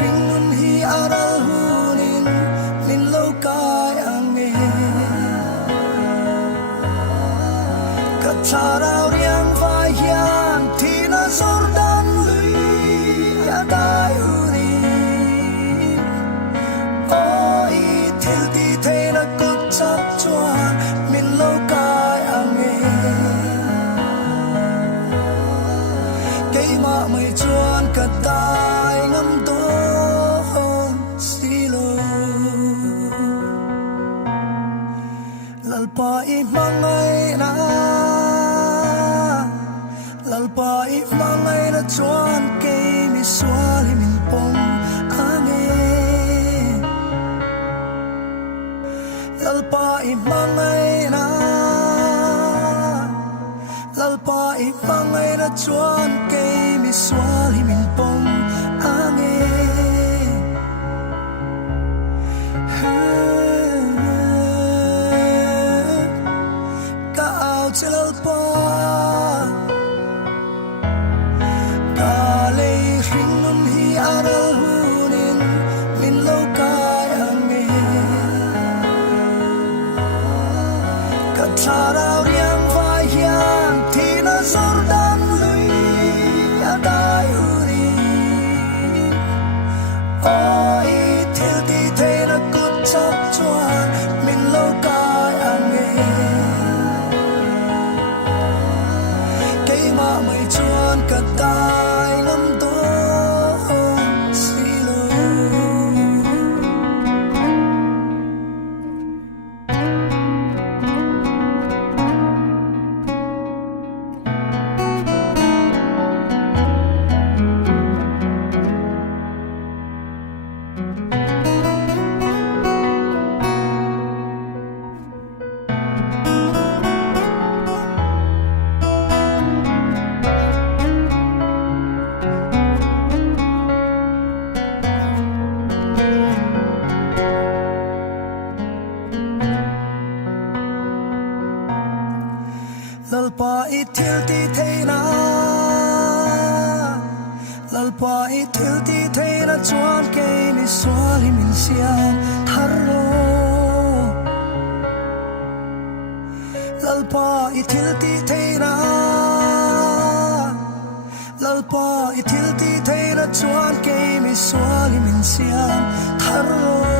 ringun hi aral hunin min lokai ange Katarau riang vai hian tina sordan lui adai uni Oi til ti te na kut chak chuan min lokai ange Keima mai chuan katai ngam don silo Lalpa I mangai na Lalpa I mangai na chuan keimi suali min pong ange Lalpa I mangai na Lalpa I mangai na chuan keimi suali min pong ange Ka au chelalpa Ka lei ringun hi aral hunin min lokai ange Ka tharau riang vai hian tina sordan lui adai uri Oi til ti te na kut chak chuan min lokai ange Keima mai chuan katai ngam don silo Lalpa I til ti te na Lalpa I til ti te na chuan keimi suali min siam tharlo Lalpa I til ti te na Lalpa I til ti te na chuan keimi suali min siam tharlo